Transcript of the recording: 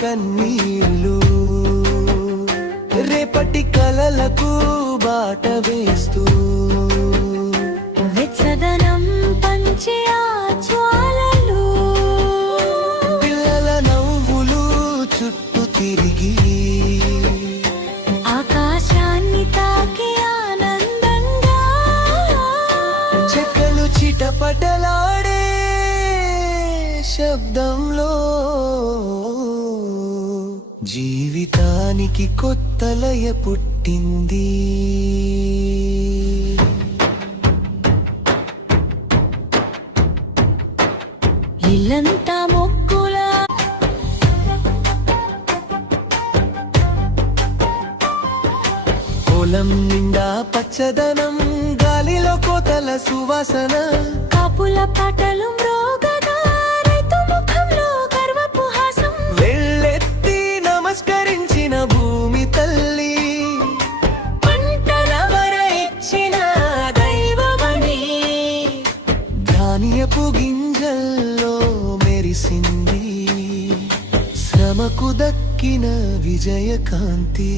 కన్నీళ్ళు రేపటి కలలకు బాట వేస్తూ వెచ్చదనం పంచే ఆ జ్వాలలు పిల్లల నవ్వులు చుట్టూ తిరిగి ఆకాశాన్ని తాకే ఆనందంగా చెక్కలు చిటపటలాడే శబ్దంలో జీవితానికి కొత్త లయ పుట్టింది. ఇల్లంతా మొక్కుల పొలం నిండా పచ్చదనం గాలిలో కోతల సువాసన కాపుల పాటలు మ్రోగగా రైతు ముఖంలో గర్వపు హాసం వెళ్ళెత్తి నమస్కరించిన భూమి తల్లి పంటల వర ఇచ్చిన దైవమని ధాన్యపు గింజల్లో మెరిసింది శ్రమకు దక్కిన విజయకాంతి.